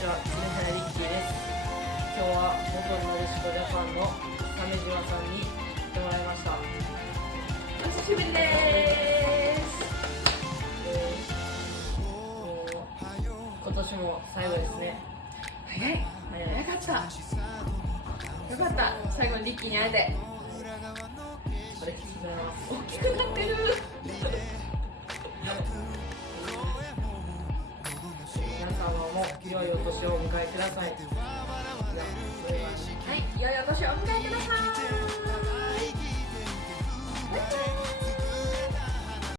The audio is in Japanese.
ちは、キネハヤリッキーです。今日は元なでしこジャパンの鮫島さんに来てもらいました。お久しぶりです。今年も最後ですね。早かった。よかった。最後にリッキーに会えて。あれ、きつくなります。大きくなってる。皆様も良いお年をお迎えください。はい、良いお年をお迎えください。